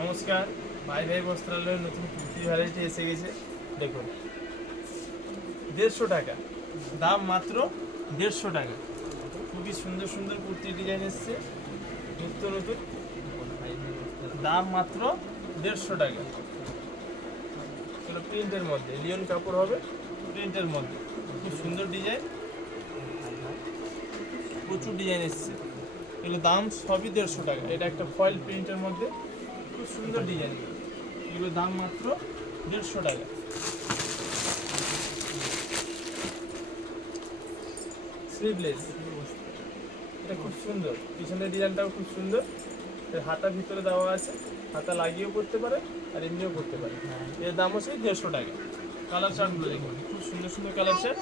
নমস্কার, ভাই ভাই বস্ত্রালয়ের নতুন কুর্তি ভ্যারাইটি এসে গেছে। দেখুন 150 টাকা, দাম মাত্র 150 টাকা। খুবই সুন্দর সুন্দর কুর্তি ডিজাইন এসছে নিত্য নতুন, দাম মাত্র 150 টাকা। এগুলো প্রিন্টের মধ্যে, লিওন কাপড় হবে, প্রিন্টের মধ্যে খুব সুন্দর ডিজাইন, প্রচুর ডিজাইন এসছে। এগুলো দাম সবই 150 টাকা। এটা একটা ফয়েল প্রিন্টের মধ্যে খুব সুন্দর ডিজাইন, এগুলো দাম মাত্র 150 টাকা। স্লিভলেস, এটা খুব সুন্দর, পিছনের ডিজাইনটাও খুব সুন্দর। এর হাতা ভিতরে দেওয়া আছে, হাতা লাগিয়েও করতে পারে আর এমনিও করতে পারে। এর দামও সেই 150 টাকা। কালার চার্টগুলো দেখুন, খুব সুন্দর সুন্দর কালার চার্ট।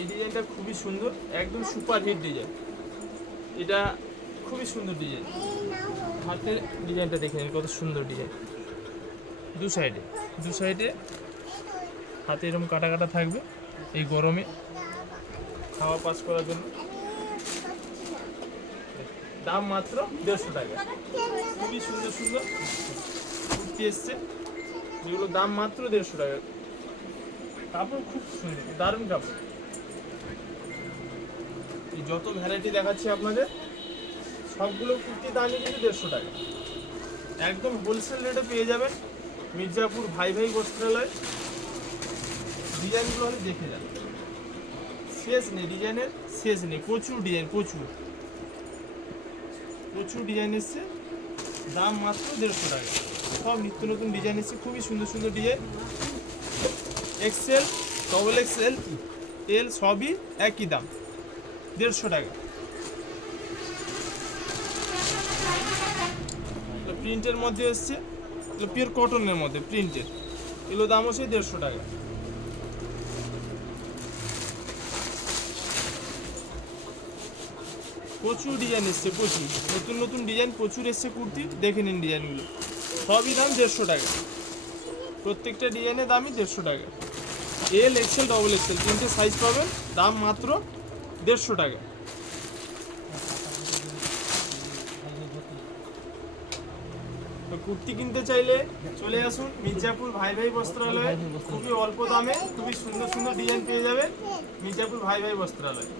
এই ডিজাইনটা খুবই সুন্দর, একদম সুপার হিট ডিজাইন। এটা খুবই সুন্দর ডিজাইন। হাতের ডিজাইনটা দেখে নিন, কত সুন্দর ডিজাইন। দু সাইডে হাতে এরকম কাটা কাটা থাকবে, এই গরমে খাওয়া পাস করার জন্য। দাম মাত্র 150 টাকা। খুবই সুন্দর সুন্দর কুর্তি এসছে, যেগুলো দাম মাত্র 150 টাকা। কাপড় খুব সুন্দর, দারুণ কাপড়। এই যত ভ্যারাইটি দেখাচ্ছি আপনাদের, সবগুলো কুর্তি দামই কিন্তু 150 টাকা। একদম হোলসেল রেটে পেয়ে যাবেন মির্জাপুর ভাই ভাই বস্ত্রালয়। ডিজাইনগুলো হলে দেখে যান, শেষ নেই, ডিজাইনের শেষ নেই। প্রচুর ডিজাইন, প্রচুর ডিজাইন এসছে, দাম মাত্র 150 টাকা। সব নিত্য নতুন ডিজাইন এসছে, খুবই সুন্দর সুন্দর ডিজাইন। এক্সেল, ডবল এক্সেল, এল সবই একই দাম, 150 টাকা। প্রিন্টের মধ্যে এসছে, পিওর কটনের মধ্যে প্রিন্টের, এগুলো দাম হচ্ছে 150 টাকা। প্রচুর ডিজাইন এসছে, প্রচুর নতুন নতুন ডিজাইন প্রচুর এসছে কুর্তি, দেখে নিন ডিজাইনগুলো। সবই দাম 150 টাকা, প্রত্যেকটা ডিজাইনের দামই 150 টাকা। এল এক্সেল ডবল এক্সেল তিনটে সাইজ পাবেন, দাম মাত্র 150 টাকা। তো কুর্তি কিনতে চাইলে চলে আসুন মির্জাপুর ভাই ভাই বস্ত্রালয়। খুবই অল্প দামে খুবই সুন্দর সুন্দর ডিজাইন পেয়ে যাবেন মির্জাপুর ভাই ভাই বস্ত্রালয়।